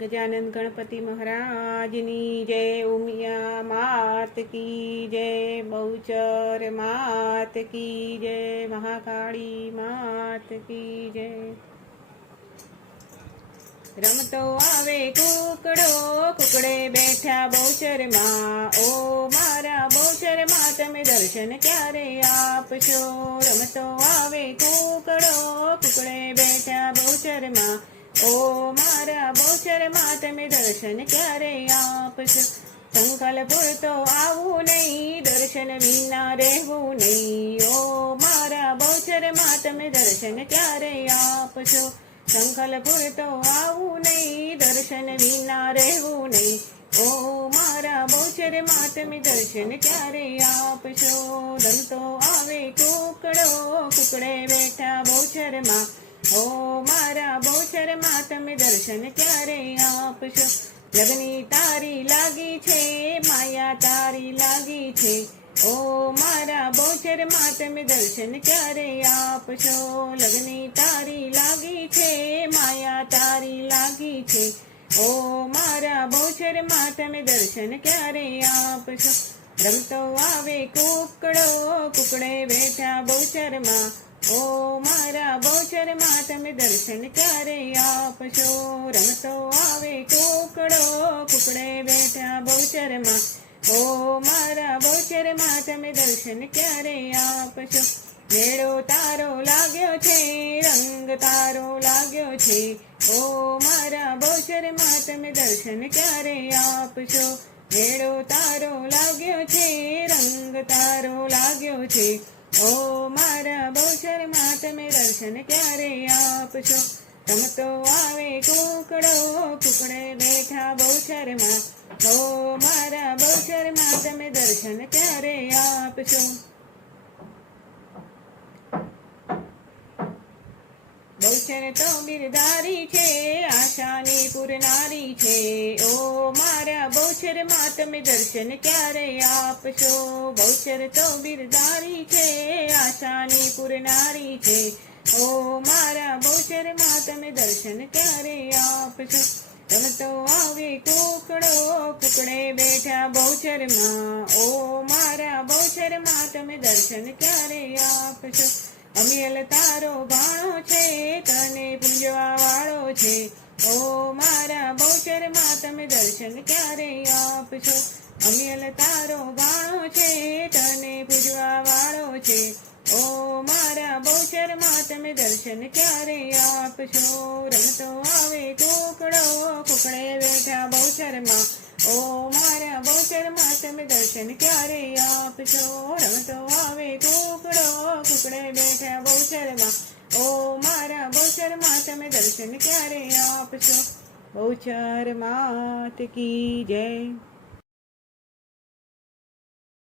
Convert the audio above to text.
ગજાનંદ ગણપતિ મહારાજની જય, ઉમિયા માત કી જય, બહુચર માત કી જય, મહાકાળી માત કી જય. રમતો આવે કુકડો, કુકડે બેઠા બહુચરમાં ઓ મારા બહુચરમાં તમે દર્શન ક્યારે આપશો? રમતો આવે કુકડો, કુકડે બેઠા બહુચરમાં ઓ મારા બહુચરમાં તમે દર્શન ક્યારે આપશો? સંકલ્પ તો આવું નહીં, દર્શન વિના રહેવું નહીં. ઓ મારા બહુચરમાં તમે દર્શન ક્યારે આપશો? સંકલ્પ તો આવું નહીં, દર્શન વિના રહેવું નહીં. ઓ મારા બહુચરમાં તમે દર્શન ક્યારે આપશો? દંતો આવે કુકડો કુકડે બેઠા બહુચરમાં. ઓ મારા બહુચરમાં તમે દર્શન ક્યારે આપશો? લગ્ની તારી લાગી છે, માયા તારી લાગી છે. ઓ મારા બહુચરમાં તમે દર્શન ક્યારે આપશો? લગ્ની તારી લાગી છે, માયા તારી લાગી છે. ઓ મારા બહુચરમાં તમે દર્શન ક્યારે આપશો? રમતો આવે કુકડો, કુકડે બેઠા બહુચરમાં. ઓ મારા બહુચરમાં તમે દર્શન ક્યારે આપશો? રમતો આવે કુકડો, કુકડે બેઠા બહુચરમાં. ઓ મારા બહુચરમાં તમે દર્શન ક્યારે આપશો? મેળો તારો લાગ્યો છે, રંગ તારો લાગ્યો છે. ઓ મારા બહુચરમાં તમે દર્શન ક્યારે આપશો? મેળો તારો લાગ્યો છે, રંગ તારો લાગ્યો છે. ઓ મારા બહુચરમાં તમે દર્શન ક્યારે આપશો? રમતો આવે કુકડો, કુકડે બેઠા બહુચરમાં ઓ મારા બહુચરમાં તમે દર્શન ક્યારે આપશો? બહુચર તો બિરદારી છે, આશાની પૂરનારી છે. ઓ મારા બહુચરમાં તમે દર્શન ક્યારે આપશો? બહુચર તો બિરદારી છે, આશાની પૂરનારી છે. ઓ મારા બહુચરમાં તમે દર્શન ક્યારે આપશો? રમતો આવે કુકડો કુકડે બેઠા બહુચરમાં ઓ મારા બહુચરમાં તમે દર્શન ક્યારે આપશો? અમિયલ તારો ભાણો છે, તને પૂંજવા વાળો છે. ઓ મારા બહુચરમાં તમે દર્શન ક્યારે આપશો? અમિયલ તારો ભાણો છે, તને પૂજવા વાળો છે. ઓ મારા બહુચરમાં તમે દર્શન ક્યારે આપશો? રમતો આવે કુકડો કુકડે બેઠા બહુચરમાં. ઓ બહુચરમાં તમે દર્શન ક્યારે આપશો? રમતો આવે કુકડો કુકડે બેઠા બહુચરમાં. ઓ મારા બહુચરમાં તમે દર્શન ક્યારે આપશો? બહુચર માત કી જય.